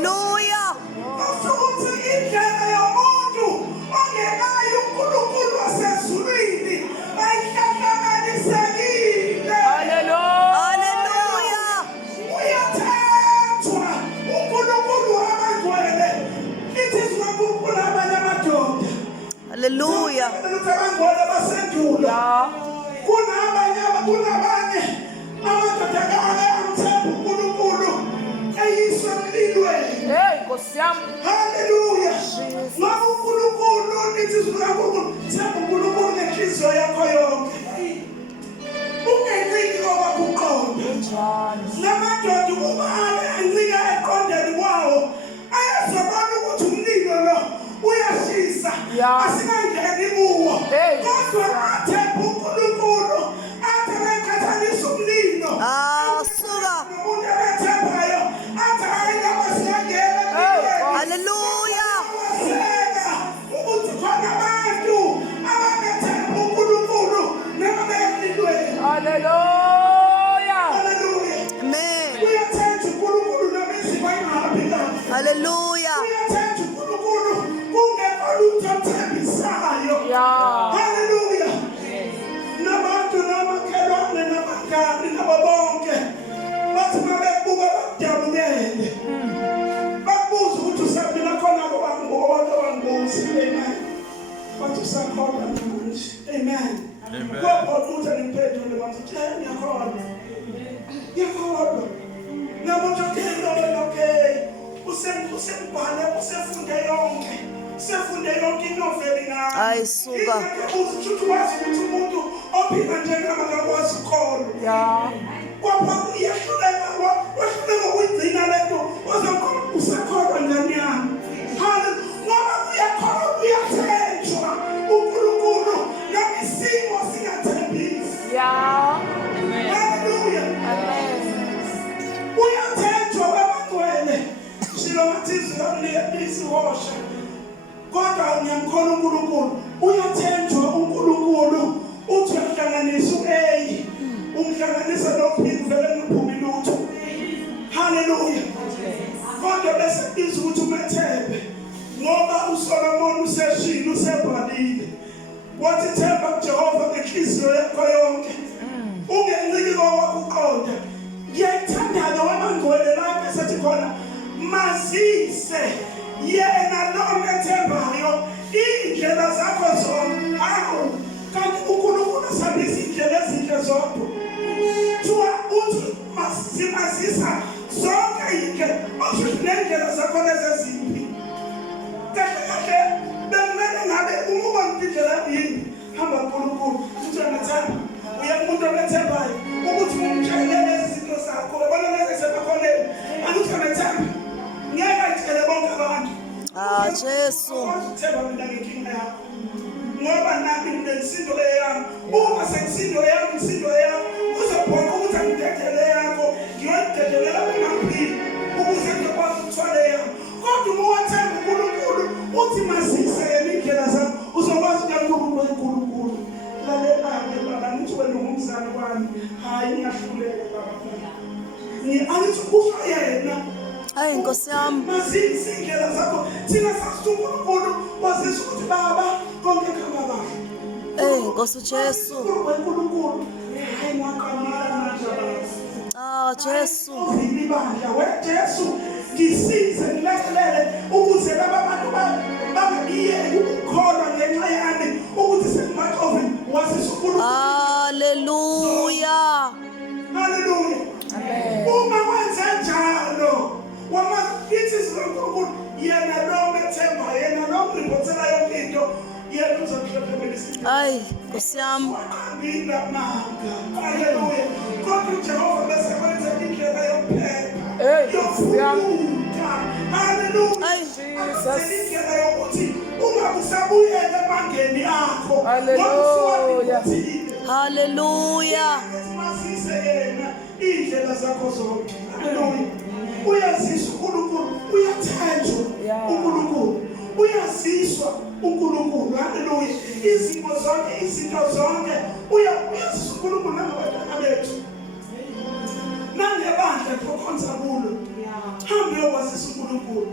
Hallelujah. Ukuthi indlela yomuntu ongenayo uNkulunkulu wasezulwini ayihlakanisekile. Hallelujah. Uyathethwa uNkulunkulu wamangcwele. Ithi singabukhulu abanye amadoda. Hallelujah. Abangcwele basendulo. Kunabanye amadoda amthemba uNkulunkulu eyiswe emlilweni. Hallelujah. Ngoba uNkulunkulu nithi singabukhulu themba uNkulunkulu ngenhliziyo yakho yonke. Ungenciki ngokuqonda. Lamadoda uma ancika eqondeni kwawo ayazobona ukuthi umlilo lo uyashisa asingangeni kuwo kodwa athemba uNkulunkulu athi akaqhathanisa umlilo Suka. umuntu ebethembayo athi ayingabe singangena Hallelujah. waseka ukuthi khona abantu abangethemba uNkulunkulu noma bemlilweni. Hallelujah. Hallelujah. Amen. Uyathenja uNkulunkulu noma izimo ayingahambi kahle. Hallelujah. Uyathenja uNkulunkulu kungekho lutho omthembisayo. Hallelujah. Nabantu namakhelwane nabangani nabo bonke bathi mabebuka bakudabukele. Bakubuza ukuthi usaphila khona wangibuza. Amen. Bathi usakhona manje. Amen. Kodwa ukuthi ngimphendule bathi ngiyakholwa. Ngiyakholwa. Namuntu okay. Usembhale usefunde yonke. Sefunde yonke inoveli ngayo. Hayi suka. Uzuthi wazi ukuthi umuntu ophila njengama akakwazi ukholwa. Kwapha uyahluleka ukuyigcina lento ozokholwa usakholwa ngani yami. Ngoba uyakholwa uyathenjwa uNkulunkulu ngesimo singathembisi. Hallelujah. Uyathenjwa wabangcwele. Shilo mathizi kamliyabisi hosha. Kodwa ngiyamkholwa uNkulunkulu. Uyathenjwa uNkulunkulu. Uthi uyahlanganisa u-A. Umhlanganisa no-B vele ngiphumi lutho. Hallelujah. Kodwa bese izwi ukuthi umethembe. Ngoba uSolomon useshilo usebhalile. Wathi themba kuJehova ngenhliziyo yakho yonke. Ungenciki kowakuqonda. Ngiyayithanda wamangcwele lapho esethi khona mazise yena lo omethembayo indlela zakho zonke. Hawu kanti uNkulunkulu usabisa indlela ezinhle zodwa. Kuthiwa uthi mazisa zonke indlela oshuthi nendlela zakho lezezimbi. Kahle kahle bekumele ngabe uma indlela yini hamba uNkulunkulu uthi uyathemba uyamuntu omethembayo ukuthi umtshelele izinto zakho ubona lezi sebakhoneni angithi uyathemba ngeke ayitshele bonke abantu. Jesu. Themba mina ngenkinga yakho ngoba nami nginesindo leyami uma sengisindo yami uzobona ukuthi angidedele yakho ngiyoyidedelela bengaphili ukuze ngikwazi ukuthwala yami. Kodwa uma wathemba uNkulunkulu uthi mazise yena indlela zakho uzokwazi ukuyakhuluma uNkulunkulu. Lalela-ke baba ngithi wena ungumzali wami hayi ngiyahluleka baba. Angithi kusho yena. Hayi Nkosi yami. Mazise indlela zakho thina sazi uNkulunkulu wazisa ukuthi baba konke kuhamba kahle. Nkosi uJesu. uNkulunkulu hayi ngakamara manje. Jesu. Ibandla weJesu ngisize ngilekelele ukuze laba bantu bangiyeke ukukholwa ngenxa yami ukuthi sengimaxove wazisa uNkulunkulu. Hallelujah. Hallelujah. Amen. Uma wenze njalo ithi uNkulunkulu yena lo methemba yena lo mripotsela yonke into yena uzokuhlephemisa. Hayi Nkosi yami. Hallelujah. Kodwa uJehova bese wenza indlela yokuphepha. Hallelujah. Indlela yokuthi ungabusabuyela ebangeni akho. Hallelujah. Hallelujah. Mazise yena indlela zakho zonke. Hallelujah. Uyaziswa uNkulunkulu, uyathenjwa uNkulunkulu. Uyaziswa uNkulunkulu. Hallelujah. Izimo zonke izinto zonke uyaziswa uNkulunkulu nangabantwana bethu. Nangebandla ukhetha ukhonza kulo hambe uyokwazisa uNkulunkulu